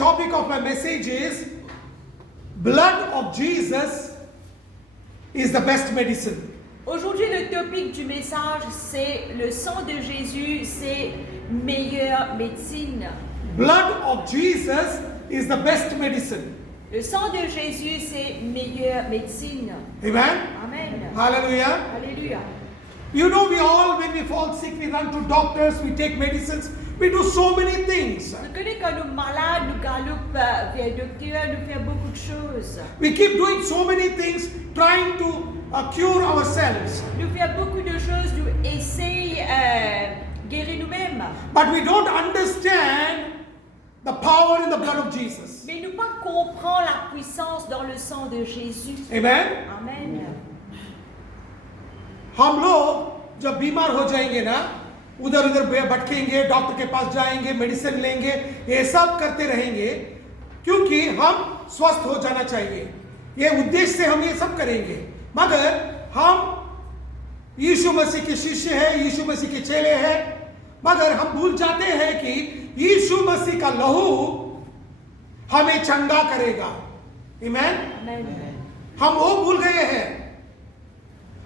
topic of my message is blood of Jesus is the best medicine. Aujourd'hui, le topic du message, c'est le sang de Jésus, c'est meilleure médecine. Blood of Jesus is the best medicine. Le sang de Jésus, c'est meilleure médecine. Amen. Amen. Hallelujah. Alléluia. You know, we all, when we fall sick, we run to doctors, we take medicines, we do so many things. Vous connaissez quand nous sommes malades, nous galopons vers le docteur, nous faisons beaucoup de choses. We keep doing so many things, trying to cure ourselves. Nous faisons beaucoup de choses, nous essayons guérir nous-mêmes. But we don't understand the power in the blood of Jesus. Mais nous pas comprendre la puissance dans le sang de Jésus. Amen. Amen. हम लोग जब बीमार हो जाएंगे ना, उधर उधर भटकेंगे, डॉक्टर के पास जाएंगे, मेडिसिन लेंगे, ये सब करते रहेंगे क्योंकि हम स्वस्थ हो जाना चाहिए। ये उद्देश्य से हम ये सब करेंगे। मगर हम यीशु मसीह के शिष्य हैं, यीशु मसीह के चेले हैं, मगर हम भूल जाते हैं कि यीशु मसीह का लहू हमें चंगा करेगा। आमेन। हम वो भूल गए हैं।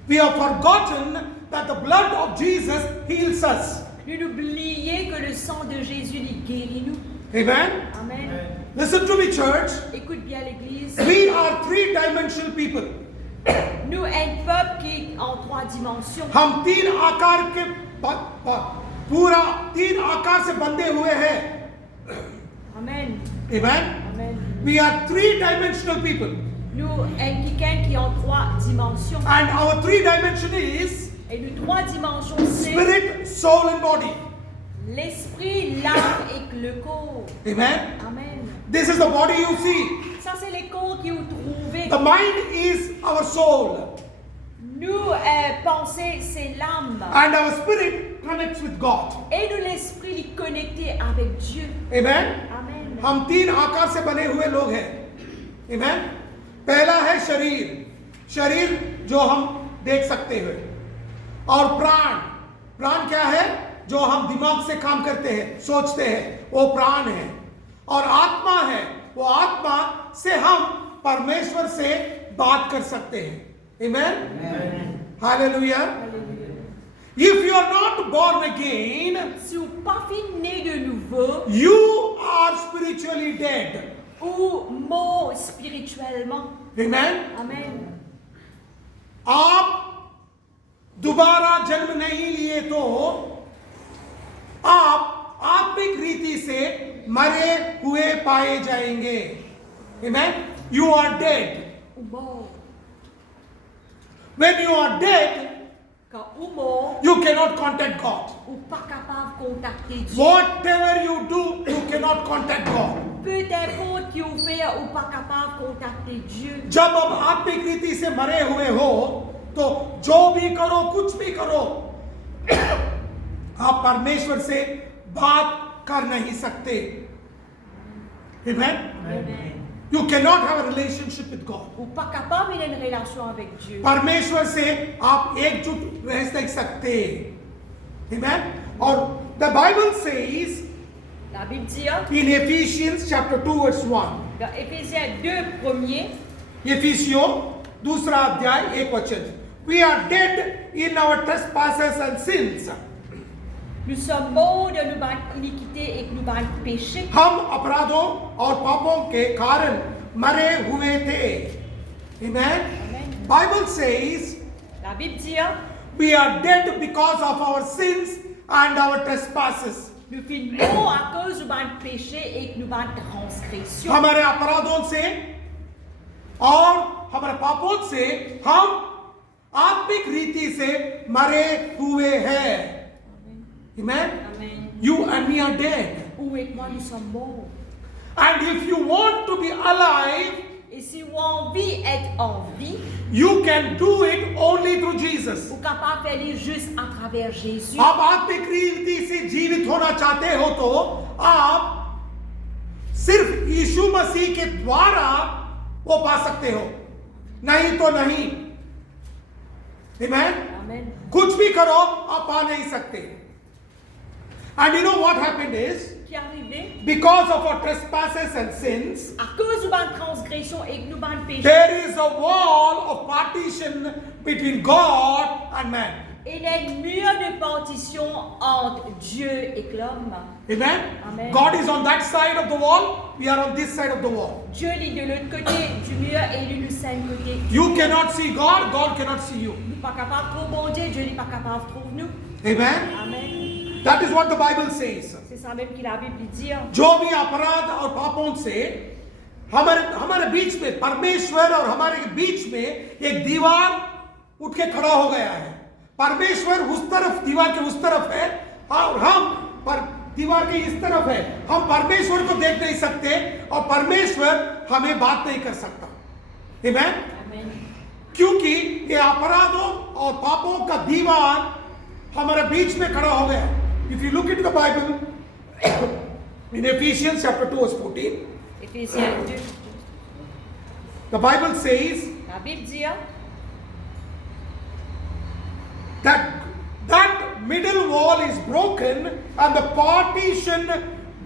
We have forgotten that the blood of Jesus heals us. Nous oublions que le sang de Jésus nous guérit nous. Amen. Amen. Listen to me, church. Écoute bien l'église. We are three-dimensional people. Nous, un peuple qui est en 3 dimensions. हम तीन आकार के पूरा तीन आकार से बंधे हुए हैं। Amen. Amen. Amen. We are three-dimensional people. Nous, un quelqu'un qui est en 3 dimensions. And our three dimension is Et nos 3 dimensions, c'est spirit, soul and body. l'esprit, l'âme et le corps. Amen. Amen. This is the body you see. Ça, c'est les corps qui vous trouvez. The mind is our soul. Nous, pensée, c'est l'âme. And our spirit connects with God. Et nous, l'esprit, est connecté avec Dieu. Amen. Amen. हम तीन आकार से बने हुए लोग हैं। Amen. पहला है शरीर, शरीर जो हम देख सकते हैं, और प्राण, प्राण क्या है? जो हम दिमाग से काम करते हैं, सोचते हैं, वो प्राण है। और आत्मा है, वो आत्मा से हम परमेश्वर से बात कर सकते हैं। Amen. Hallelujah. If you are not born again, Si vous n'êtes pas né de nouveau, you are spiritually dead. ou mort spirituellement. Amen. Amen. आप दोबारा जन्म नहीं लिए तो आप आत्मिक रीति से मरे हुए पाए जाएंगे। Amen. You are dead. Ou mort. When you are dead, Quand ou mort, you cannot contact God. ou pas capable de contacter Dieu. Whatever you do, you cannot contact God. Peu importe qui vous fait ou pas capable de contacter Dieu. जब आप आत्मिक रीति से मरे हुए हो तो जो भी करो, कुछ भी करो, आप परमेश्वर से बात कर नहीं सकते। Amen. Amen. You cannot have a relationship with God. Ou pas capable d'avoir une relation avec Dieu. परमेश्वर से आप एकजुट रह नहीं सकते। Amen. और the Bible says La Bible dit in Ephesians chapter 2 verse 1. dans Éphésiens 2 premier, Ephésiयों दूसरा अध्याय 1 वचन. We are dead in our trespasses and sins. nous sommes morts de nos iniquités et de nos péchés. हम अपराधों और पापों के कारण मरे हुए थे। Amen. Amen. Bible says La Bible dit we are dead because of our sins and our trespasses. nous sommes morts à cause de nos péchés et de nos transgressions. हमारे अपराधों से और हमारे पापों से हम आत्मिक रीति से मरे हुए हैं। Amen. Amen. You and me are dead. Où et moi nous sommes morts. And if you want to be alive, Et si vous avez envie d'être en vie, you can do it only through Jesus. vous êtes capable de faire juste à travers Jésus. आप आत्मिक रीति से जीवित होना चाहते हो तो आप सिर्फ यीशु मसीह के द्वारा वो पा सकते हो, नहीं तो नहीं। Amen. Amen. कुछ भी करो आप पा नहीं सकते। And you know what happened is, Qui arrivait because of our trespasses and sins, à cause de ban transgression et que nous ban péché. there is a wall of partition between God and man. Il y a une mur de partition entre Dieu et l'homme. Amen? Amen. God is on that side of the wall, we are on this side of the wall. Dieu est de l'autre côté du mur et lui, nous sommes de côté. You cannot see God, God cannot see you. Nous pas capable de trouver bon Dieu, Dieu n'est pas capable de trouver nous. Amen? Amen. That is what the Bible says. C'est ça même que la Bible dit. जो भी अपराध और पापों से हमारे बीच में परमेश्वर और हमारे बीच में एक दीवार उठ के खड़ा हो गया है. परमेश्वर उस तरफ, दीवार के उस तरफ है और हम पर दीवार के इस तरफ है. हम परमेश्वर को देख नहीं सकते और परमेश्वर हमें बात नहीं कर सकता. आमेन? Amen. क्योंकि ये अपराधों और पापों का दीवार हमारे बीच में खड़ा हो गया. If you look into the Bible, in Ephesians chapter 2 verse 14, Éphésiens 2. the Bible says La Bible dit that middle wall is broken and the partition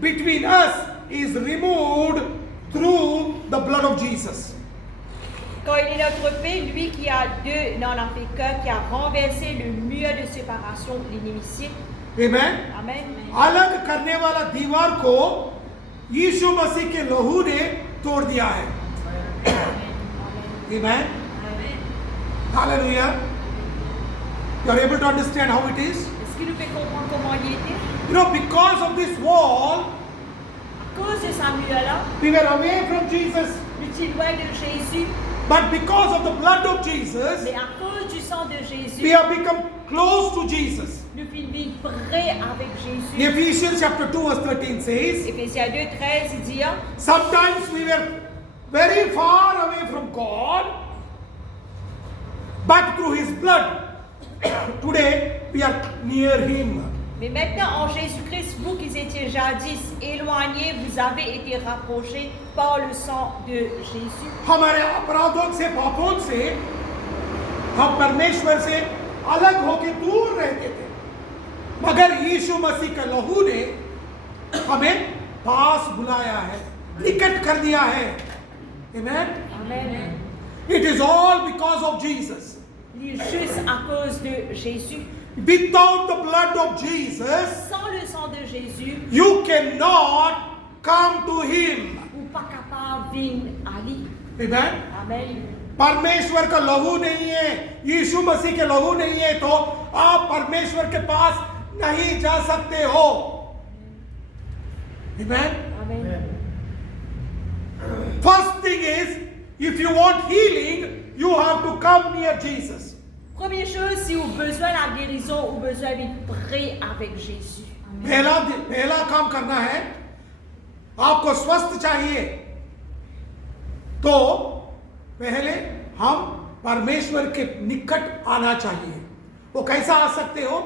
between us is removed through the blood of Jesus. quand il est notre paix, lui qui a deux n'en a fait qu'un, qui a renversé le mur de séparation de l'inimitié. Amen. Amen. अलग करने वाला दीवार को यीशु मसीह के लहू ने तोड़ दिया है. Amen. Hallelujah. You are able to understand how it is? Est-ce qu'il nous fait comprendre comment il était? You know, because of this wall, À cause de sa mur-là, we were away from Jesus. nous étions loin de Jésus, But because of the blood of Jesus, mais à cause du sang de we Jésus, have become close to Jesus. nous finissons près avec Jésus. Ephesians chapter 2 verse 13 says, Éphésiens 2, 13, il dit, sometimes we were very far away from God, but through His blood, today we are near Him. mais maintenant en Jésus-Christ, vous qui étiez jadis éloignés, vous avez été rapprochés par le sang de Jésus. हमारे अपराधों से पापों से हम परमेश्वर से अलग होके दूर रहते थे, मगर यीशु मसीह का लहू ने हमें पास बुलाया है, निकट कर दिया है. Amen. Amen. It is all because of Jesus. Juste à cause de Jésus. Without the blood of Jesus, Sans le sang de Jésus, you cannot come to Him. vous pas capable de venir à lui. Amen. Amen. परमेश्वर का लहू नहीं है, यीशु मसीह के लहू नहीं है, तो आप परमेश्वर के पास नहीं जा सकते हो. Amen. Amen. First thing is, if you want healing, you have to come near Jesus. Première chose, si vous avez besoin de la guérison, vous avez besoin d'être prêt avec Jésus. पहला काम करना है, आपको स्वस्थ चाहिए तो पहले हम परमेश्वर के निकट आना चाहिए. वो कैसा आ सकते हो?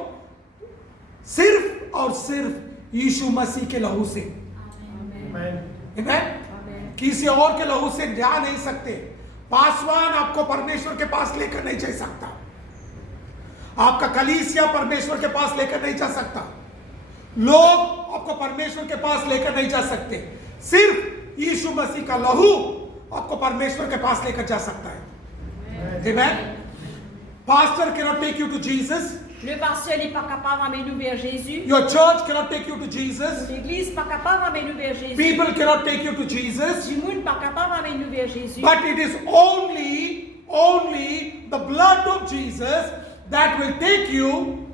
सिर्फ और सिर्फ यीशु मसीह के लहू से. Amen? किसी और के लहू से जा नहीं सकते. पासवान आपको परमेश्वर के पास लेकर नहीं जा सकता, आपका कलीसिया परमेश्वर के पास लेकर नहीं जा सकता, लोग आपको परमेश्वर के पास लेकर नहीं जा सकते. सिर्फ यीशु मसीह का लहू आपको परमेश्वर के पास लेकर जा सकता है. Amen. Pastor cannot take you to Jesus. Le pasteur n'est pas capable d'amener nous vers Jésus. Your church cannot take you to Jesus. L'église n'est pas capable d'amener nous vers Jésus. People cannot take you to Jesus. Du monde n'est pas capable d'amener nous vers Jésus. But it is only the blood of Jesus that will take you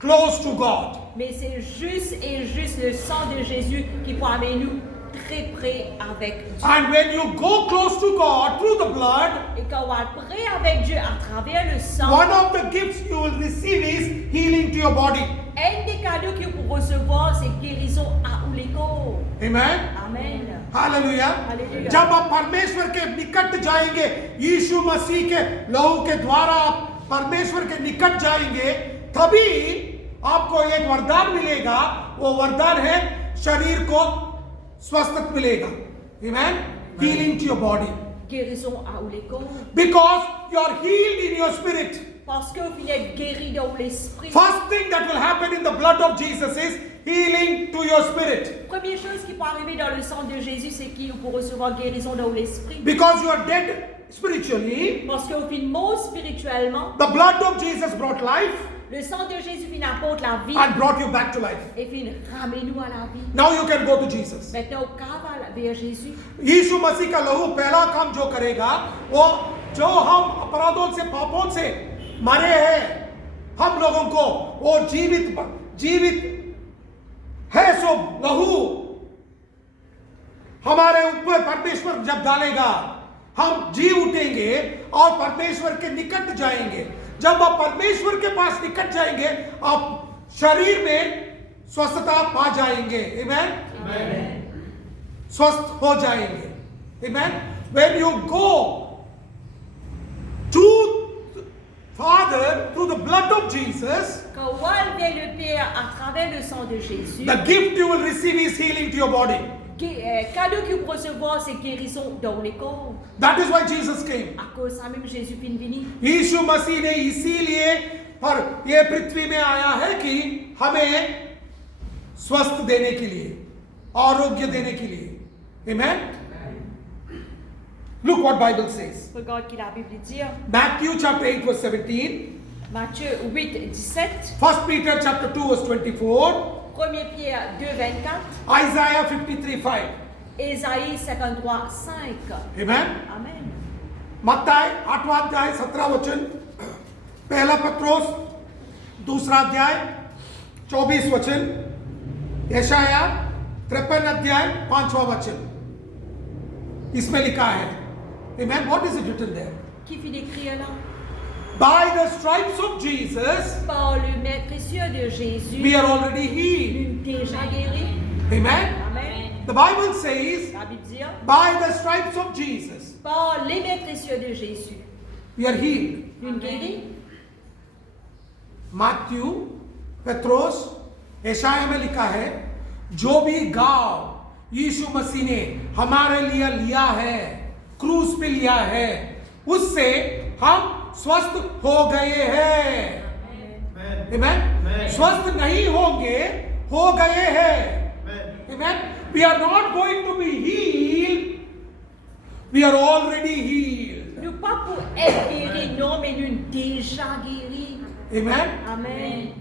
close to God. Mais c'est juste et juste le sang de Jésus qui peut amener nous très près avec Dieu. And when you go close to God through the blood, Et quand on est près avec Dieu à travers le sang, one of the gifts you will receive is healing to your body. un des cadeaux que vous recevoir, c'est guérison à tous les corps. Amen. Amen. Hallelujah. Hallelujah. जब आप परमेश्वर के निकट जाएंगे, यीशु मसीह के लहू के द्वारा आप परमेश्वर के निकट जाएंगे, तभी आपको एक वरदान मिलेगा. वो वरदान है शरीर को स्वस्थ मिलेगा. Amen. Healing to your body. Guérison à tous les corps. Because you are healed in your spirit. Parce que vous êtes guéri dans l'esprit. First thing that will happen in the blood of Jesus is healing to your spirit. Première chose qui peut arriver dans le sang de Jésus, c'est qu'il pour recevoir guérison dans l'esprit. Because you are dead spiritually, Parce qu'au fin mort spirituellement, the blood of Jesus brought life le sang de Jésus vient apporter la vie and brought you back to life. et vient ramener nous à la vie. Now you can go to Jesus. Maintenant, au cavale vers Jésus. यीशु मसीह का लहू पहला काम जो करेगा वो जो हम अपराधों से पापों से मरे हैं हम लोगों को वो जीवित है सो लहू हमारे ऊपर परमेश्वर जब डालेगा हम जी उठेंगे और परमेश्वर के निकट जाएंगे. जब आप परमेश्वर के पास निकट जाएंगे आप शरीर में स्वस्थता पा जाएंगे. आमेन. स्वस्थ हो जाएंगे. Amen. When you go to Father through the blood of Jesus, Quand on va vers le Père à travers le sang de Jésus, the gift you will receive is healing to your body. cadeau que vous recevoir, c'est guérison dans les corps. That is why Jesus came. À cause de ça même Jésus vient venir. यीशु मसीह ने इसीलिए पर ये पृथ्वी में आया है कि हमें स्वस्थ देने के लिए, आरोग्य देने के लिए. Amen. Look what Bible says. Regarde qui la Bible dit. Matthew chapter 8 verse 17. Matthieu 8, 17. 1 Peter chapter 2 verse 24. 1 Pierre 2, 24. Isaiah 53 5. Ésaïe 53, 5. Amen. Amen. मत्ताई 8वां अध्याय 17 वचन. पहला पत्रोस 2रा अध्याय 24 वचन. यशाया 53 अध्याय 5वां वचन. इसमें लिखा है. Amen. What is it written there? Qui fit écrire là? By the stripes of Jesus, Par le maître précieux de Jésus, we are already healed. nous déjà guéris. Amen. Amen. The Bible says, La Bible dit, by the stripes of Jesus, par les maîtres précieux de Jésus, we are healed. nous guéris. Matthew Petros यशाया में लिखा है जो भी गाव यीशु मसीह ने हमारे लिए लिया है, क्रूस पे लिया है, उससे हम स्वस्थ हो गए हैं. आमेन. स्वस्थ नहीं होंगे, हो गए हैं. आमेन. We are not going to be healed. We are already healed. Nous pas pour être guéris, non, mais nous déjà guéris. Amen. Amen.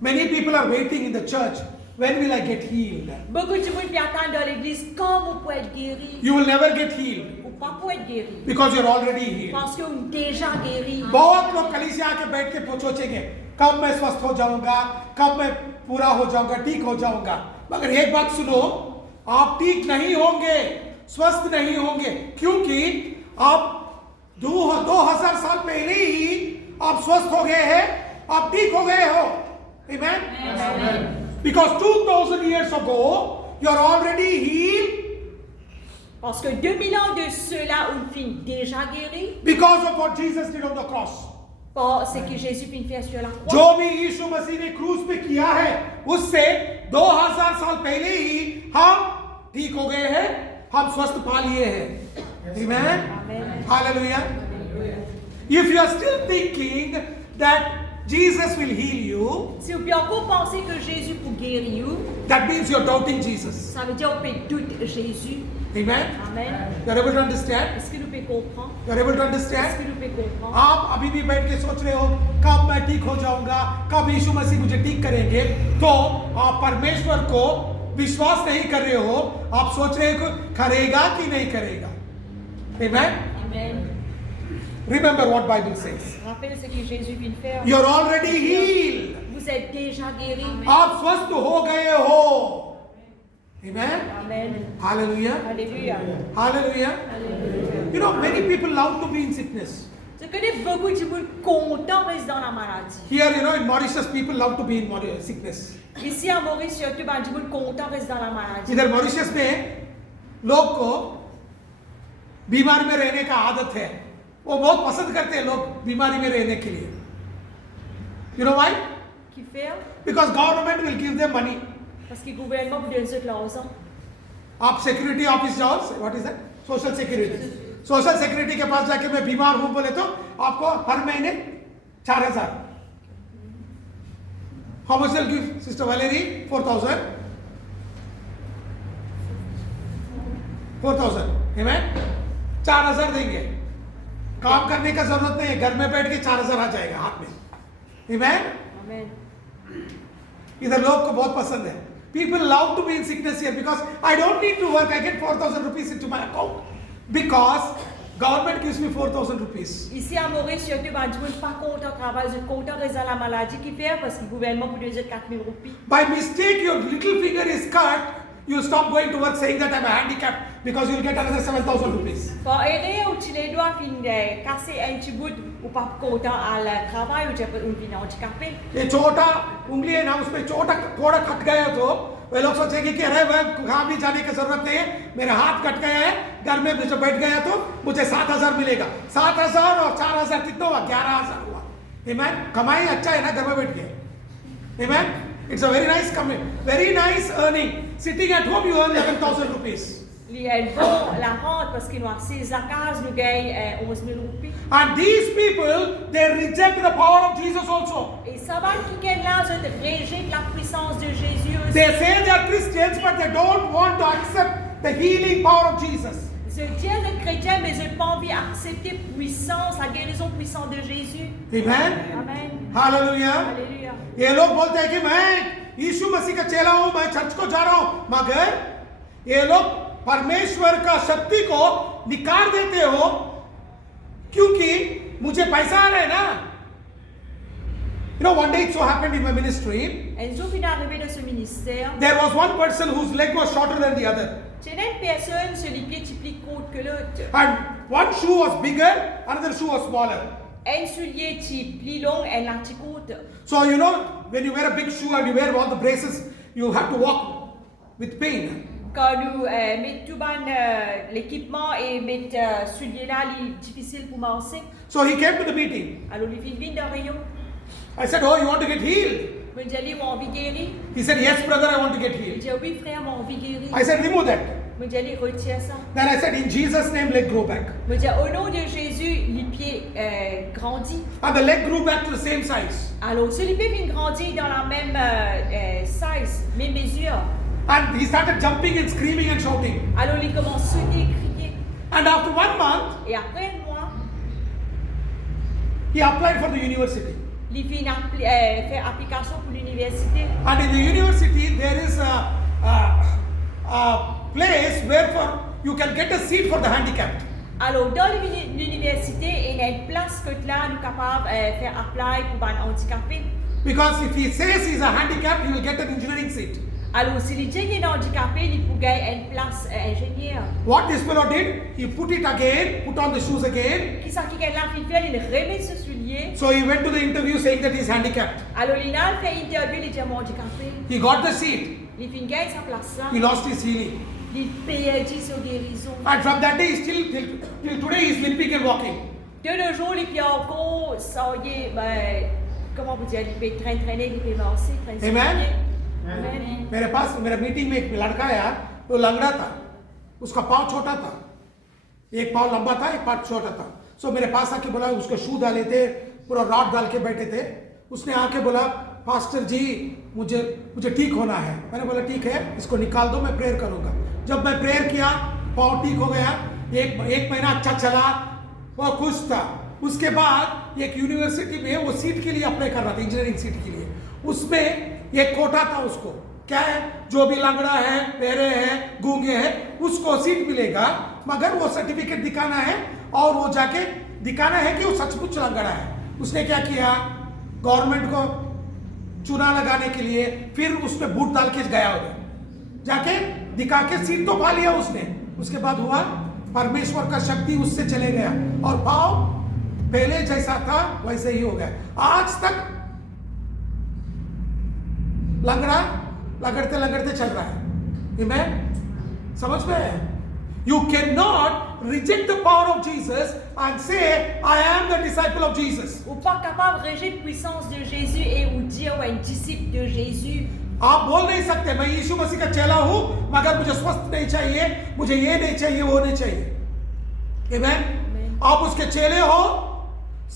Many people are waiting in the church. When will I get healed? Beaucoup de monde qui attendent dans l'église, quand vous pouvez être guéri? You will never get healed Ou pas pour être guéri. because you're already healed. Parce que vous déjà guéri. बहुत लोग कलीसिया आके बैठ के सोचेंगे कब मैं स्वस्थ हो जाऊंगा, कब मैं पूरा हो जाऊंगा, ठीक हो जाऊंगा. मगर एक बात सुनो, आप ठीक नहीं होंगे, स्वस्थ नहीं होंगे, क्योंकि आप 2000 साल पहले ही आप स्वस्थ हो गए हैं, आप ठीक हो गए हो. Amen. Because 2000 years ago you're already healed Parce que 2000 ans de cela, on finit déjà guéri. because of what Jesus did on the cross. Par ce que Jésus finit faire sur la croix. जो भी यीशु मसीह ने क्रूस पे किया है उससे 2000 साल पहले ही हम ठीक हो गए हैं, हम स्वस्थ पा लिए हैं. Amen. Amen. Hallelujah. If you are still thinking that Jesus will heal you, Si vous pouvez encore penser que Jésus pour guérir, that means you're doubting Jesus. ça veut dire qu'on peut douter Jésus. Amen. Amen. You're able to understand? Est-ce que nous pouvons comprendre? You're able to Est-ce understand? que nous pouvons comprendre? आप अभी भी बैठ के सोच रहे हो कब मैं ठीक हो जाऊंगा, कब यीशु मसीह मुझे ठीक करेंगे, तो आप परमेश्वर को विश्वास नहीं कर रहे हो. आप सोच रहे हो करेगा कि नहीं करेगा. Amen. Amen. Remember what Bible says. Rappelez ce que Jésus vient de faire. You're already healed. Vous êtes déjà guéri. आप स्वस्थ हो गए हो. Amen. Amen. Hallelujah. Alléluia. Hallelujah. Alléluia. You know, many people love to be in sickness. Je connais beaucoup de monde content reste dans la maladie. Here, you know, in Mauritius, people love to be in sickness. Ici à Maurice, surtout, du monde content reste dans la maladie. इधर मॉरिशस में लोग को बीमारी में रहने का आदत है. वो बहुत पसंद करते हैं लोग बीमारी में रहने के लिए. You know why? Qui fait? Because government will give them money. Parce que le gouvernement vous donne de l'argent. आप सिक्योरिटी ऑफिस जाओ, what is that, social security के पास जाके मैं बीमार हूं बोले तो आपको हर महीने 4,000. How much they'll give, Sister Valerie? 4,000. 4,000. Amen. 4,000 देंगे. काम करने का जरूरत नहीं है, घर में बैठ के 4,000 आ जाएगा हाथ में. Amen. Amen. इधर लोग को बहुत पसंद है. People love to be in sickness here because I don't need to work. I get 4,000 rupees into my account because government gives me 4,000 rupees. Ici à Maurice, surtout, bah, du monde pas content de travail, vous êtes content de la maladie qui fait parce que le gouvernement vous donne 4,000 roupies. By mistake, your little finger is cut. You stop going to work saying that I'm handicapped because you'll get another 7,000 rupees. Quand errer ou tu les doigts fin casser un petit bout ou pas content à le travail ou tu as une fin handicapé. ये छोटा उंगली है ना, उसमें छोटा थोड़ा कट गया तो वे लोग सोचेंगे कि अरे वह कहाँ भी जाने की जरूरत नहीं है, मेरा हाथ कट गया है, घर में जब बैठ गया तो मुझे 7,000 मिलेगा. 7,000 और 4,000 कितना हुआ? 11,000 हुआ. Amen. कमाई अच्छा है ना, घर में बैठ गए. Amen. It's a very nice earning. Sitting at home you earn 11,000 rupees. Il vont la rente parce qu'ils nous accès à case nous gagne 11,000 roupies. And these people, they reject the power of Jesus also. Et ça va qui gagne là, je rejette la puissance de Jésus aussi. They say they are Christians, but they don't want to accept the healing power of Jesus. Je tiens d'être chrétien, mais je n'ai pas envie d'accepter puissance, la guérison puissante de Jésus. Amen. Amen. Hallelujah. Alléluia. ये लोग बोलते हैं कि मैं यीशु मसीह का चेला हूं, मैं चर्च को जा रहा हूं, मगर ये लोग परमेश्वर का शक्ति को निकाल देते हो क्योंकि मुझे पैसा आ रहा है ना. You know, one day it so happened in my ministry, Un jour, il est arrivé dans ce ministère. there was one person whose leg was shorter than the other. C'est une personne sur les pieds qui plus courts que l'autre. And one shoe was bigger, another shoe was smaller. Un soulier qui plus long et l'autre qui courte. So you know, when you wear a big shoe and you wear all the braces, you have to walk with pain. Quand nous mettons tout l'équipement et mettons soulier là, il est difficile pour marcher. So he came to the meeting. Alors, il vient de Rio. I said, oh, you want to get healed? Je dis, allez, mon envie guérir. He said, yes, brother, I want to get Je healed. dis, oui, frère, mon envie guérir. I said, remove that. Je dis, allez, retire ça. Then I said, in Jesus' name, leg grow back. Je dis, au nom de Jésus, les pieds grandissent. And the leg grew back to the same size. Alors, si les pieds viennent grandir dans la même size, même mesure, And he started jumping and screaming and shouting. alors il commence à sauter, crier. And after 1 month, Et après un mois, he applied for the university. il fait faire application pour l'université. And in the university, there is a place where you can get a seat for the handicapped. Alors, dans l'université, il y a une place que là, nous sommes capables de faire apply pour un handicapé. Because if he says he's a handicapped, he will get an engineering seat. Alors, si les gens sont handicapés, ils pourraient gagner une place ingénieur. What this fellow did, he put it again, put on the shoes again. Qui ça qui gagne là, il fait, il remet ce soulier. So he went to the interview saying that he's handicapped. Alors, il a fait interview, il dit handicapé. He got the seat. Il fait gagner sa place là. He lost his healing. Il paye sa guérison. And from that day, till today, he's limping and walking. De nos jours, les pieds encore, ça y est, ben, comment vous dire, il peut traîner, il peut avancer, traîner. Amen. Amen. मेरे पास मेरे मीटिंग में एक लड़का आया, वो लंगड़ा था, उसका पाँव छोटा था, एक पाँव लंबा था, एक पाँव छोटा था. सो मेरे पास आके बोला, उसको शू डाले थे, पूरा रॉड डाल के बैठे थे. उसने आके बोला, पास्टर जी मुझे ठीक होना है. मैंने बोला ठीक है, इसको निकाल दो, मैं प्रेयर करूँगा. जब मैं प्रेयर किया, पाँव ठीक हो गया. एक महीना अच्छा चला, वो खुश था. उसके बाद एक यूनिवर्सिटी में वो सीट के लिए अप्लाई कर रहा था, इंजीनियरिंग सीट के लिए. उसमें एक कोटा था, उसको क्या है, जो भी लंगड़ा है, बहरे है, गूंगे है, उसको सीट मिलेगा, मगर वो सर्टिफिकेट दिखाना है और वो जाके दिखाना है कि वो सचमुच लंगड़ा है. उसने क्या किया, गवर्नमेंट को चुना लगाने के लिए फिर उसमें बूट डाल के गया, होगा जाके दिखा के सीट तो पा लिया उसने. उसके बाद हुआ, परमेश्वर का शक्ति उससे चले गया और पाँव पहले जैसा था वैसे ही हो गया. आज तक लगड़ते चल रहा है. Amen? समझ में? You cannot reject the power of Jesus and say, I am the disciple of Jesus. Ou pas capable de rejeter la puissance de Jésus et ou dire ouais, un disciple de Jésus. आप बोल नहीं सकते मैं यीशु मसीह का चेला हूं, मगर मुझे स्वस्थ नहीं चाहिए, मुझे ये नहीं चाहिए, वो नहीं चाहिए. Amen? आप उसके चेले हो,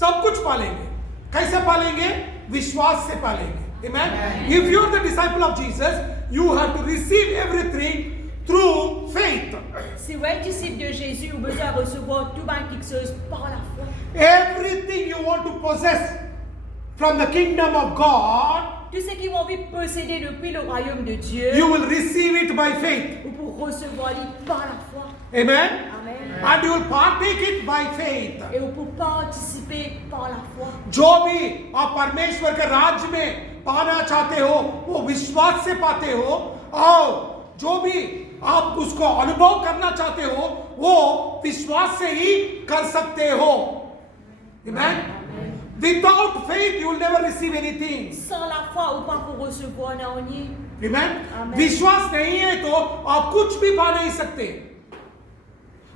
सब कुछ पालेंगे. कैसे पालेंगे? विश्वास से पालेंगे। Amen? If you are the disciple of Jesus, you have to receive everything through faith. Si vous êtes disciple de Jésus, vous besoin de recevoir tout mal quelque chose par la foi. Everything you want to possess from the kingdom of God, Tout ce qui vont posséder depuis le royaume de Dieu, you will receive it by faith. vous pour recevoir par la foi. Amen? Amen. And you will partake it by faith. Et vous pour participer par la foi. जो भी आप परमेश्वर के राज्य में पाना चाहते हो वो विश्वास से पाते हो, और जो भी आप उसको अनुभव करना चाहते हो वो विश्वास से ही कर सकते हो। Amen? Without faith you will never receive anything. Sans la foi, ou pas pour recevoir rien. Amen? Amen. विश्वास नहीं है तो आप कुछ भी पा नहीं सकते।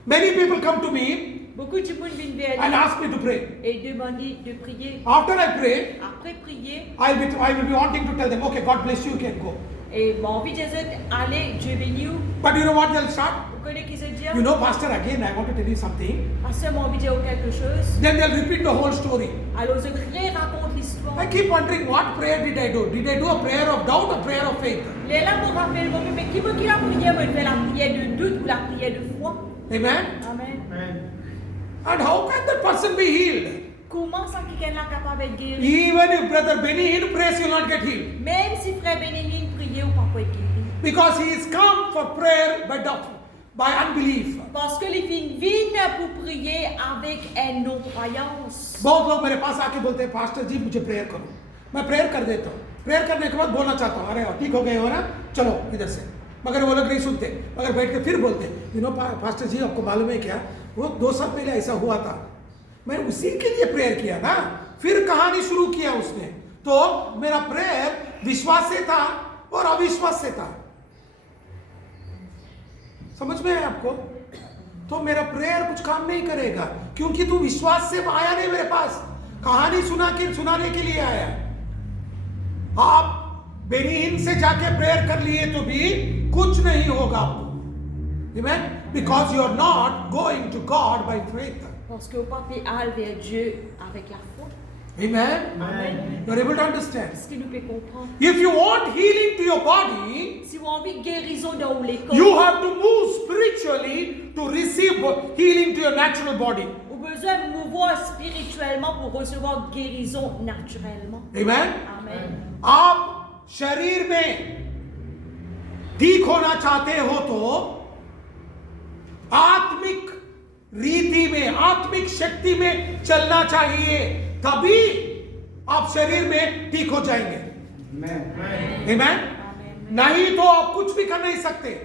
Many people come to me Beaucoup de monde viennent vers and nous ask me to pray. et demandent de prier. After I pray, Après prier, I will be wanting to tell them, okay, God bless you, you can go. et mon envie de dire, allez, Dieu bénit vous. But you know what they'll start? Vous connaissez qui se dit? You know, Pastor, again, I want to tell you something. Pasteur, mon envie de dire quelque chose. Then they'll repeat the whole story. Alors, je raconte l'histoire. I keep wondering, what prayer did I do? Did I do a prayer of doubt or prayer of faith? Les là, me rappelle, mais qui veut qu'il a prié, me fait la prière de doute ou la prière de foi? Amen? Amen. And how can that person be healed? Comment ça quelqu'un est capable de guérir? Even if Brother Benny Hinn prays, he will not get healed. Même si frère Bénéline priait ou pas pour être guéri. Because he is come for prayer by unbelief. Parce que les filles viennent pour prier avec une non-croyance. बहुत लोग मेरे पास आके बोलते हैं, पास्टर जी मुझे प्रेयर करो। मैं प्रेयर कर देता हूँ। प्रेयर करने के बाद बोलना चाहता हूँ, अरे ठीक हो गए हो ना, चलो इधर से। मगर वो लोग नहीं सुनते, मगर बैठ के फिर बोलते, यू नो पास्टर जी आपको मालूम है क्या, वो 2 साल पहले ऐसा हुआ था, मैं उसी के लिए प्रेयर किया ना, फिर कहानी शुरू किया उसने। तो मेरा प्रेयर विश्वास से था और अविश्वास से था। समझ में है आपको? तो मेरा प्रेयर कुछ काम नहीं करेगा, क्योंकि तू विश्वास से आया नहीं मेरे पास, कहानी सुनाने के लिए आया। आप बेनी हिन्न से जाके प्रेयर कर लिए तो भी कुछ नहीं होगा आपको। Amen? Because you are not going to God by faith. Parce que vous ne aller vers Dieu avec la foi. Amen? Amen. You are able to understand. Est-ce que nous pouvons comprendre? If you want healing to your body, Si vous avez envie de guérison dans les corps, you have to move spiritually to receive healing to your natural body. vous avez besoin de mouvoir spirituellement pour recevoir guérison naturellement. Amen? Amen. आप शरीर में ठीक होना चाहते हो तो आत्मिक रीति में, आत्मिक शक्ति में चलना चाहिए, तभी आप शरीर में ठीक हो जाएंगे। Amen? नहीं तो आप कुछ भी कर नहीं सकते।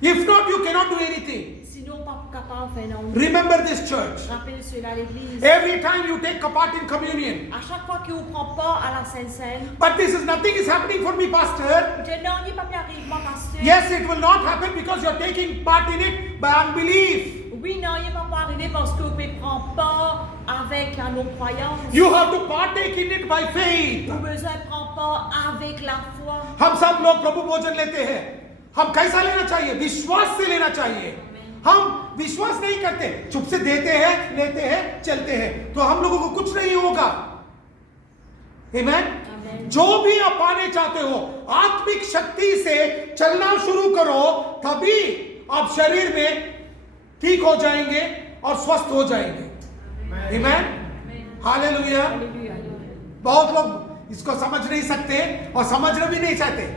If not, you cannot do anything. Sinon, pas capable de faire non. Remember this church. Rappelle cela à l'église. Every time you take a part in communion. À chaque fois que vous prenez part à la Sainte Seine, But this is nothing is happening for me, Pastor. je n'en ai pas mis arrivement, pasteur. Yes, it will not happen because you are taking part in it by unbelief. Oui, non, il n'est pas arrivé parce que vous pouvez prendre part avec la non-croyance. You have to partake in it by faith. Vous avez besoin de prendre part avec la foi. हम सब लोग प्रभु भोजन लेते हैं, हम कैसा लेना चाहिए? विश्वास से लेना चाहिए। हम विश्वास नहीं करते, चुप से देते हैं, लेते हैं, चलते हैं, तो हम लोगों को कुछ नहीं होगा। Amen? जो भी आप पाने चाहते हो, आत्मिक शक्ति से चलना शुरू करो, तभी आप शरीर में ठीक हो जाएंगे और स्वस्थ हो जाएंगे। Amen? हालेलुया। बहुत लोग इसको समझ नहीं सकते और समझना भी नहीं चाहते।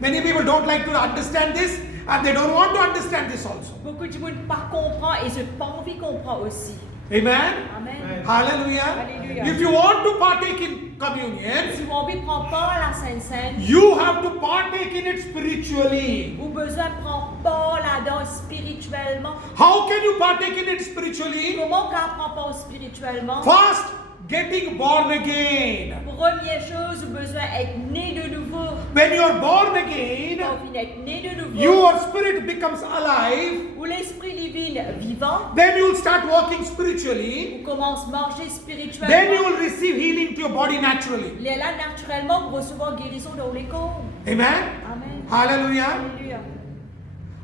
Many people don't like to understand this and they don't want to understand this also. Beaucoup de monde pas comprend et je pas envie de comprendre aussi. Amen? Amen. Hallelujah. Hallelujah. If you want to partake in communion, Si vous avez envie de prendre part à la Sainte Seine, you have to partake in it spiritually. vous avez besoin de prendre part là-dedans spirituellement. How can you partake in it spiritually? Comment on prend part spirituellement? First, getting born again. Première chose, vous avez besoin d'être né de nouveau. When you are born again, Quand vous êtes né de nouveau, your spirit becomes alive. où l'esprit divin vivant, Then you will start walking spiritually. vous commencez à marcher Then you spirituellement. will receive healing to your body naturally. Les là, naturellement, vous recevoir guérison dans les corps. Amen? Amen. Hallelujah. Alléluia.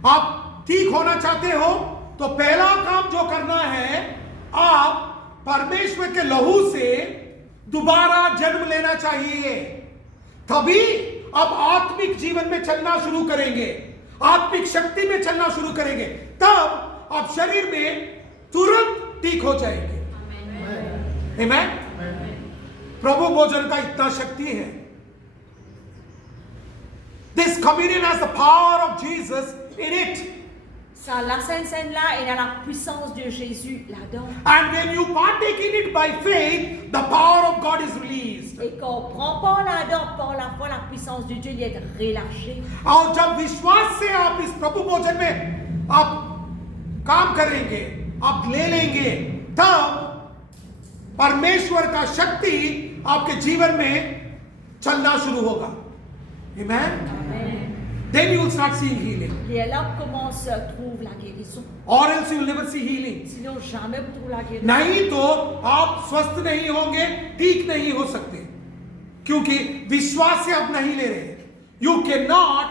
आप ठीक होना चाहते हो तो पहला काम जो करना है, आप परमेश्वर के लहू से दोबारा जन्म लेना चाहिए, तभी अब आत्मिक जीवन में चलना शुरू करेंगे, आत्मिक शक्ति में चलना शुरू करेंगे, तब आप शरीर में तुरंत ठीक हो जाएंगे। आमेन। प्रभु भोजन का इतना शक्ति है। This communion has the power of Jesus in it. Ça, la Sainte Seine là, elle a la puissance de Jésus là-dedans. And when you partake in it by faith, the power of God is released. Et quand on prend part là-dedans, par la foi, la puissance de Dieu doit être relâchée. और जब विश्वास से आप इस प्रभु भोजन में आप काम करेंगे, आप ले लेंगे, तब परमेश्वर का शक्ति आपके जीवन में चलना शुरू होगा। Amen. Then you will start seeing healing. Et là, on commence à trouver la guérison. Or else you will never see healing. Sinon, jamais vous trouvez la guérison. नहीं तो आप स्वस्थ नहीं होंगे, ठीक नहीं हो सकते, क्योंकि विश्वास से आप नहीं ले रहे। You cannot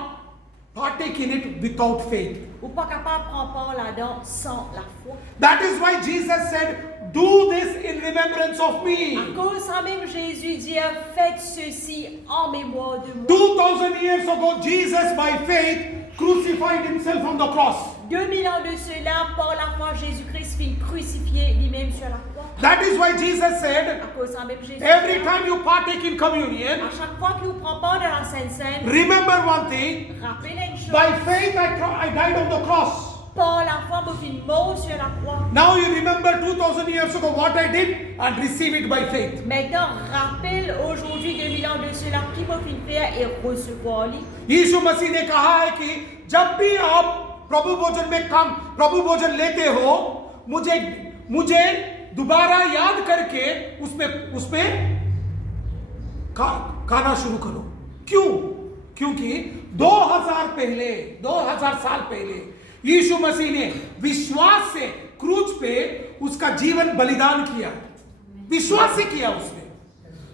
partake in it without faith. Ou pas capable de prendre part là-dedans sans la foi. That is why Jesus said, "Do this in remembrance of me." À cause ça même, Jésus dit, faites ceci en mémoire de moi. 2000 years ago, Jesus by faith crucified himself on the cross. 2000 ans de cela, par la foi, Jésus-Christ fut crucifié lui-même sur la croix. That is why Jesus said, À cause ça même, Jésus every dit, time you partake in communion, à chaque fois qu'il prend part de la Sainte Seine, remember one thing, rappelez une chose. by faith I died on the cross. Par la foi, me fit mort sur la croix. Now you remember 2000 years ago what I did and receive it by faith. Maintenant, rappelle aujourd'hui 2000 ans de cela qui me fit faire et recevoir lui. यीशु मसीह ने कहा है कि जब भी आप प्रभु भोजन लेते हो, मुझे दोबारा याद करके उसमें खाना शुरू करो। क्यों? क्योंकि 2000 साल पहले यीशु मसीह ने विश्वास से क्रूज पे उसका जीवन बलिदान किया, विश्वास से किया उसने।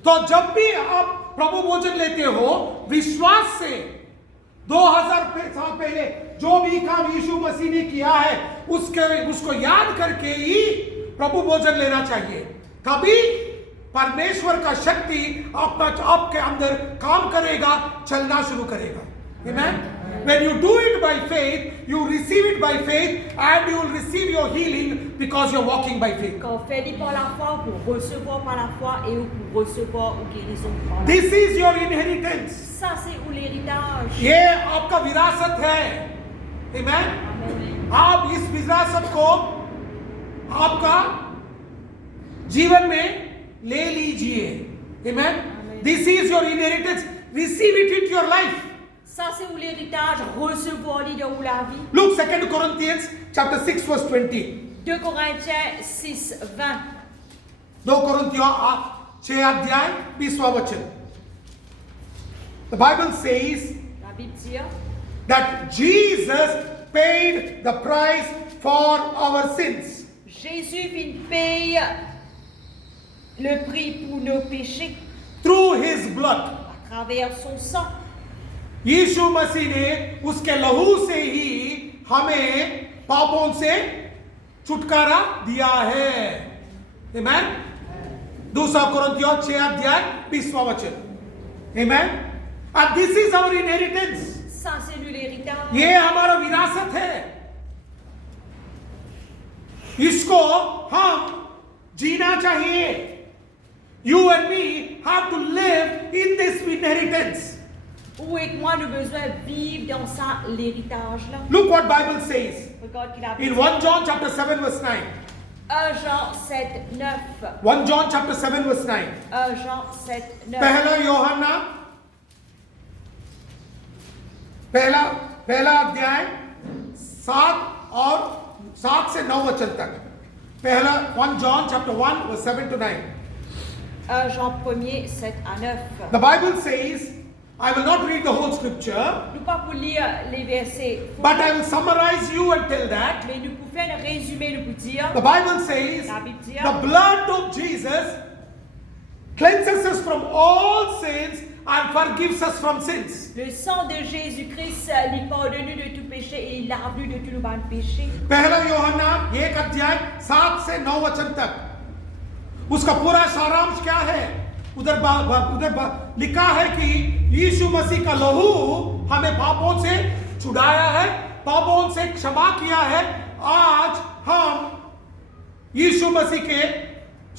तो जब भी आप प्रभु भोजन लेते हो, विश्वास से 2000 साल पहले जो भी काम यीशु मसीह ने किया है उसको याद करके ही प्रभु भोजन लेना चाहिए, तभी परमेश्वर का शक्ति आपके अंदर काम करेगा, चलना शुरू करेगा। Amen? When you do it by faith, you receive it by faith, and you will receive your healing because you're walking by faith. Quand on fait par la foi, pour recevoir par la foi et pour recevoir une guérison par la foi. This is your inheritance. Ça, c'est où l'héritage. ये आपका विरासत है। Amen? Amen. आप इस विरासत को आपका जीवन में ले लीजिए। Amen? This is your inheritance. Receive it into your life. Ça, c'est où l'héritage, recevoir-le dans la vie. Look, 2 Corinthians chapter 6 verse 20. 2 Corinthiens 6, 20. 2 Corinthians 6 अध्याय 20वां वचन. The Bible says La Bible dit that Jesus paid the price for our sins. Jésus vient payer le prix pour nos péchés Through his blood. à travers son sang. यीशु मसीह ने उसके लहू से ही हमें पापों से छुटकारा दिया है। Amen? 2 Corinthians 6 अध्याय 20वां वचन. Amen? And this is our inheritance. Ça, c'est l'héritage. ये हमारा विरासत है, इसको हम जीना चाहिए. You and me have to live in this inheritance. Où et moi, nous avons besoin de vivre dans ça, l'héritage-là. Look what Bible says Regarde qu'il a in 1 John chapter 7 verse 9. 1 Jean 7, 9. 1 John chapter 7 verse 9. 1 Jean 7, 9. पहला अध्याय 7 से 9 वचन तक. पहला 1 John chapter 1 verse 7 to 9. 1 Jean 1er, 7 à 9. The Bible says, I will not read the whole scripture, Nous pas pour lire les versets, but I will summarize you and tell that. mais nous pouvons faire un résumé, nous pouvons dire, The Bible says, La Bible dit, the blood of Jesus cleanses us from all sins and forgives us from sins. le sang de Jésus-Christ lui pardonne de tout péché et il lave nous de tous nos péchés. पहला यूहन्ना 1 अध्याय 7 से 9 वचन तक. उसका पूरा सारांश क्या है? लिखा है कि यीशु मसीह का लहू हमें पापों से छुड़ाया है, पापों से क्षमा किया है। आज हम यीशु मसीह के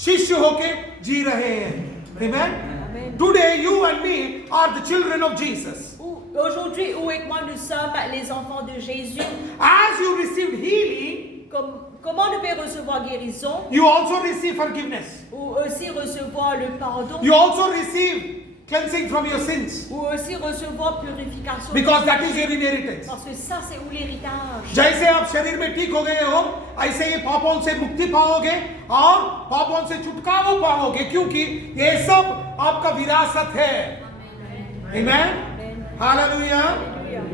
शिष्य होके जी रहे हैं। Amen. Today you and me are the children of Jesus. Aujourd'hui, où et moi nous sommes les enfants de Jésus. As you received healing, comment nous pouvons recevoir guérison? You also receive forgiveness. Ou aussi recevoir le pardon. You also receive cleansing from your sins. Ou aussi recevoir purification. Because that is your inheritance. Parce que ça c'est où l'héritage. जैसे आप शरीर में ठीक हो गए हो, ऐसे ही पापों से मुक्ति पाओगे और पापों से छुटकारा पाओगे, क्योंकि ये सब आपका विरासत है। Amen. Hallelujah.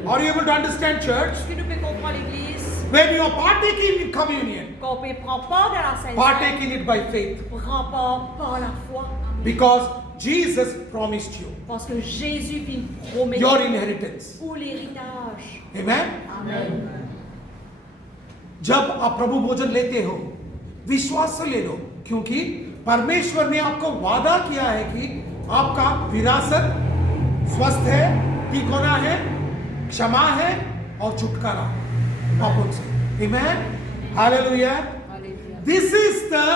Are you able to understand, church? Est-ce que nous pouvons comprendre l'église? When you are partaking in communion, Quand on peut prendre part dans la Sainte partake in it by faith, prend part par la foi. because Jesus promised you Parce que Jésus vit promettre your inheritance. ou l'héritage. Amen. Amen. जब आप प्रभु भोजन लेते हो, विश्वास से ले लो, क्योंकि परमेश्वर ने आपको वादा किया है कि आपका विरासत स्वस्थ है, ठीक होना है, क्षमा है और छुटकारा पापों से। Amen. Hallelujah. Alléluia. This is the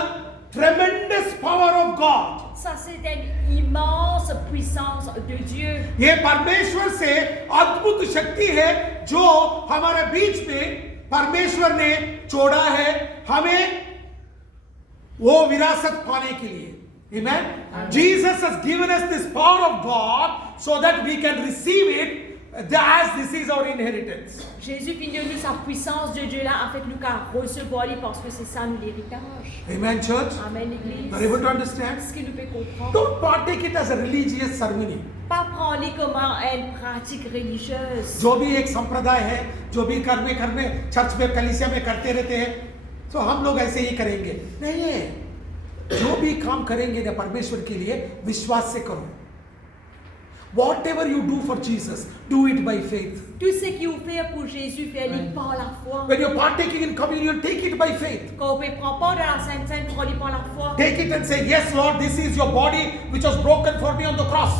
tremendous power of God. Ça c'est une immense puissance de Dieu. ये परमेश्वर से अद्भुत शक्ति है जो हमारे बीच में परमेश्वर ने छोड़ा है हमें वो विरासत पाने के लिए। Amen. Jesus has given us this power of God so that we can receive it as this is our inheritance. Jésus finit de nous sa puissance de Dieu là afin que nous puissions recevoir lui parce que c'est ça nous l'héritage. Amen, church. Amen l'église. Are you able to understand? Est-ce que nous pouvons comprendre? Don't partake it as a religious ceremony. Pas prendre comme une pratique religieuse. जो भी एक संप्रदाय है, जो भी घर में चर्च में कलीसिया में करते रहते हैं, तो हम लोग ऐसे ही करेंगे नहीं है। जो भी काम करेंगे ना परमेश्वर के लिए विश्वास से करो। Whatever you do for Jesus, do it by faith. Tout ce qui vous fait pour Jésus, faites-le par la foi. When you're partaking in communion, take it by faith. Quand on peut prendre part dans la Sainte Seine, prenez par la foi. Take it and say, yes, Lord, this is your body which was broken for me on the cross.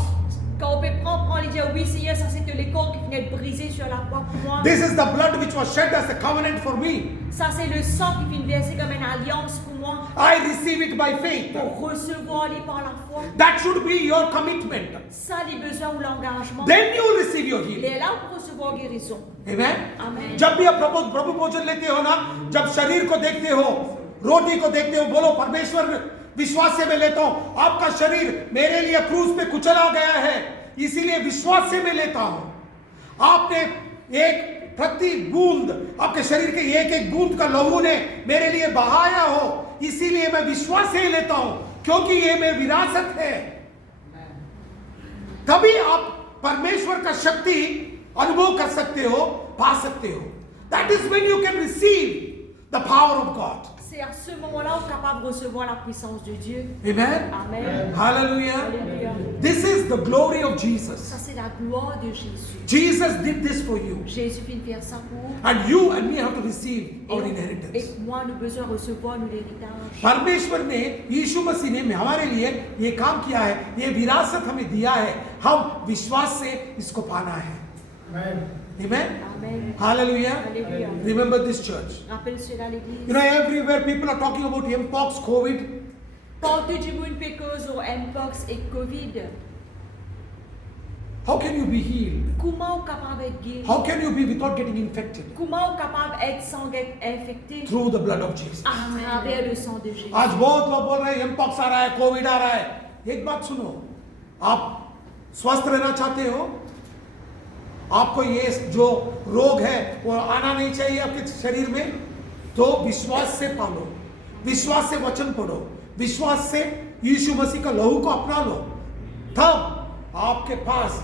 Quand on peut prendre et dire oui Seigneur, ça c'était le corps qui venait de briser sur la croix pour moi. This is the blood which was shed as a covenant for me. Ça c'est le sang qui vient de verser comme une alliance pour moi. I receive it by faith. Pour recevoir les par la foi. That should be your commitment. Ça les besoins ou l'engagement. Then you will receive your Il healing. est là pour recevoir guérison. Amen. Amen. जब भी आप प्रभु भोजन लेते हो ना, जब शरीर को देखते हो, रोटी को देखते हो, बोलो परमेश्वर विश्वास से मैं लेता हूं, आपका शरीर मेरे लिए क्रूस पे कुचला गया है, इसीलिए विश्वास से मैं लेता हूं। आपने एक प्रति बूंद आपके शरीर के एक एक बूंद का लहू ने मेरे लिए बहाया हो, इसीलिए मैं विश्वास से लेता हूं, क्योंकि ये मेरी विरासत है। तभी आप परमेश्वर का शक्ति अनुभव कर सकते हो, पा सकते हो। That is when you can receive the power of God. C'est à ce moment-là qu'on est capable de recevoir la puissance de Dieu. Amen. Amen. Hallelujah. Alléluia. This is the glory of Jesus. Ça c'est la gloire de Jésus. Jesus did this for you. Jésus vient de faire ça pour vous. And you and me have to receive our Et inheritance. moi, nous besoin recevoir nous l'héritage. परमेश्वर ने यीशु मसीह ने हमारे लिए ये काम किया है, ये विरासत हमें दिया है, हम विश्वास से इसको पाना है। Amen. Amen. Hallelujah. Alléluia. Remember this church. Rappelle cela à l'église. You know, everywhere people are talking about mpox, COVID. Partout du monde peut cause au Mpox et Covid. How can you be healed? Comment on est capable d'être guéri? How can you be without getting infected? Comment on est capable d'être sans être infecté? Through the blood of Jesus. À travers le sang de Jésus. आज बहुत लोग बोल रहे हैं mpox आ रहा है, कोविड आ रहा है। एक बात सुनो, आप स्वस्थ रहना चाहते हो, आपको ये जो रोग है वो आना नहीं चाहिए आपके शरीर में, तो विश्वास से पालो, विश्वास से वचन पढ़ो, विश्वास से यीशु मसीह का लहू को अपना लो, तब आपके पास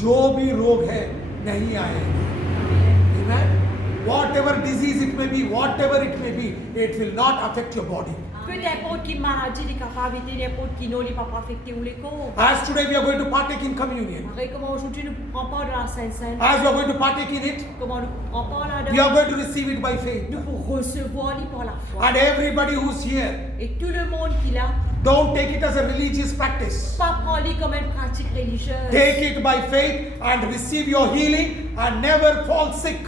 जो भी रोग है नहीं आएगा। Amen. whatever disease it may be, whatever it may be, it will not affect your body. Peu importe qui maladie est capable de n'importe qui non, il va pas affecter ou les corps. As today we are going to partake in communion, Pareil comment aujourd'hui nous ne prenons pas de la Sainte Seine. as we are going to partake in it, Comment nous ne prenons pas we là-dedans. are going to receive it by faith. Nous pour recevoir lui par la foi. And everybody who's here, Et tout le monde qui l'a, don't take it as a religious practice. pas prendre lui comme une pratique religieuse. Take it by faith and receive your healing and never fall sick.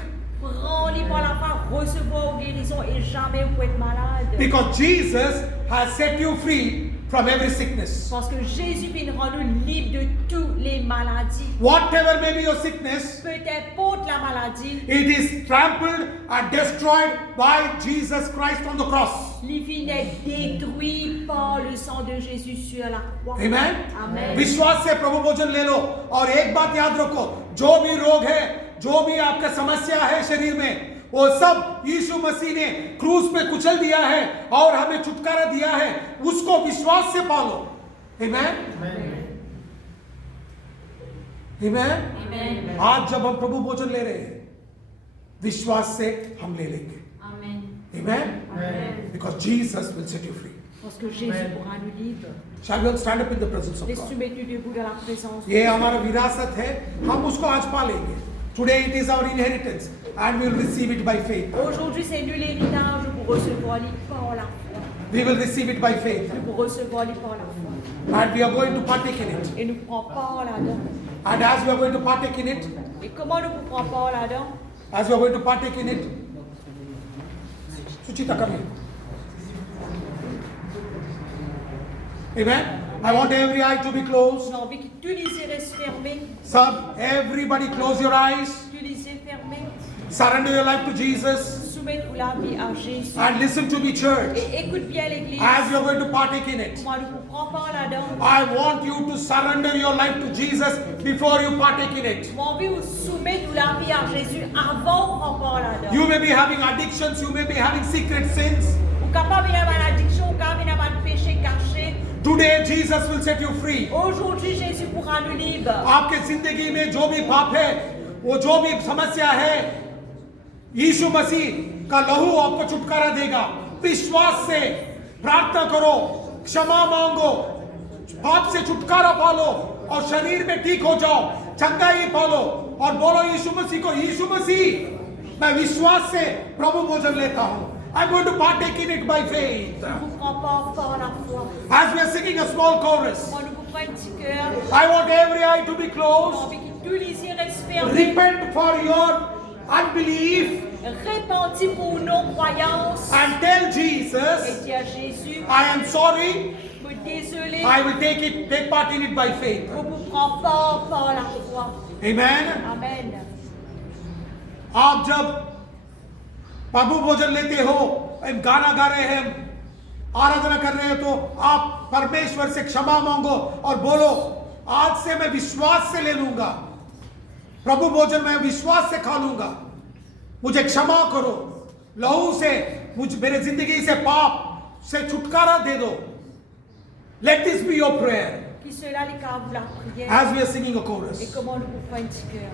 Prends-lui par la foi, recevoir guérison et jamais vous être malade. Because Jesus has set you free from every sickness. Parce que Jésus vient rendre nous libres de toutes les maladies. Whatever may be your sickness, Peu importe la maladie, it is trampled and destroyed by Jesus Christ on the cross. les vies est détruit par le sang de Jésus sur la croix. Amen. Amen. विश्वास से प्रभु भोजन ले लो और एक बात याद रखो, जो भी रोग है, जो भी आपका समस्या है शरीर में, वो सब यीशु मसीह ने क्रूस पे कुचल दिया है और हमें छुटकारा दिया है, उसको विश्वास से पालो. Amen. Amen. Amen. आज जब हम प्रभु भोजन ले रहे हैं, विश्वास से हम ले लेंगे. Amen. Amen. Amen. Because Jesus will set you free. Parce que Jésus pourra nous libre. Shall we all stand up in the presence of Laisse-tu God? mettre debout dans la présence. ये हमारा विरासत है, हम उसको आज पालेंगे. Today it is our inheritance and we will receive it by faith. Aujourd'hui, c'est nous l'héritage pour recevoir lui par la foi. We will receive it by faith Pour recevoir lui par la foi. and we are going to partake in it. Et nous prenons part là-dedans. And as we are going to partake in it, Et comment nous prenons part là-dedans? as we are going to partake in it, Suchita, come here. Amen. I want every eye to be closed. J'ai envie que tous les yeux restent fermés. Everybody close your eyes. Tous les yeux fermés. Surrender your life to Jesus Soumettre la vie à Jésus. and listen to me, church. Et écoute bien l'église. As you are going to partake in it, Moi, nous prenons part là-dedans. I want you to surrender your life to Jesus before you partake in it. Moi, envie de soumettre la vie à Jésus avant de prendre part là-dedans. You may be having addictions, you may be having secret sins. Ou capable d'avoir une addiction, ou capable d'avoir un péché caché. Today Jesus will set you free. Aujourd'hui, Jésus pourra nous libre. आपके जिंदगी में जो भी पाप है, वो जो भी समस्या है, यीशु मसीह का लहू आपको छुटकारा देगा. विश्वास से प्रार्थना करो, क्षमा मांगो, पाप से छुटकारा पालो और शरीर में ठीक हो जाओ, चंगाई पालो और बोलो यीशु मसीह को, यीशु मसीह मैं विश्वास से प्रभु भोजन लेता हूँ. I'm going to partake in it by faith. Nous prenons part par la foi. As we are singing a small chorus, Moi, nous prenons un petit cœur. I want every eye to be J'ai closed. envie que tous les yeux restent fermés. Repent for your unbelief Répentis pour nos croyances. and tell Et Jesus, dis à Jésus, I am sorry, je suis désolé. I will take part in it by faith. Vous prenez part par la foi. Amen. Amen. आप जब प्रभु भोजन लेते हो, हम गाना गा रहे हैं, आराधना कर रहे हो, तो आप परमेश्वर से क्षमा मांगो और बोलो, आज से मैं विश्वास से ले लूंगा, प्रभु भोजन मैं विश्वास से खा लूंगा, मुझे क्षमा करो, लहू से मेरे जिंदगी से पाप से छुटकारा दे दो. Let this be your prayer Qui cela les cas vous la prière. as we are singing a chorus. Et comment nous pouvons un petit cœur.